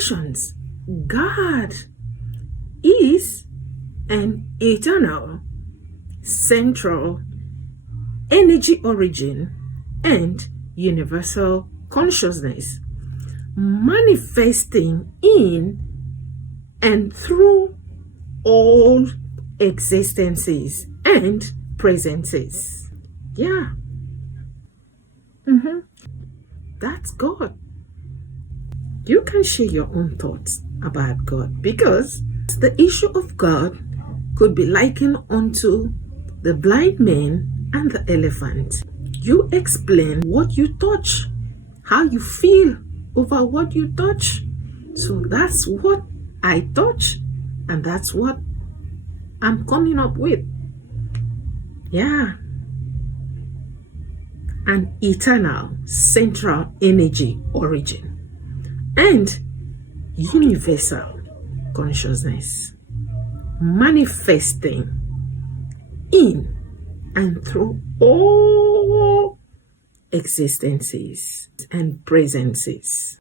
definitions. God is an eternal, central energy origin and universal consciousness, manifesting in and through all existences and presences. Yeah. That's God. You can share your own thoughts about God, because the issue of God could be likened unto the blind man and the elephant. You explain what you touch, how you feel over what you touch. So that's what I touch, and that's what I'm coming up with. Yeah. An eternal central energy origin and universal consciousness, manifesting in and through all existences and presences.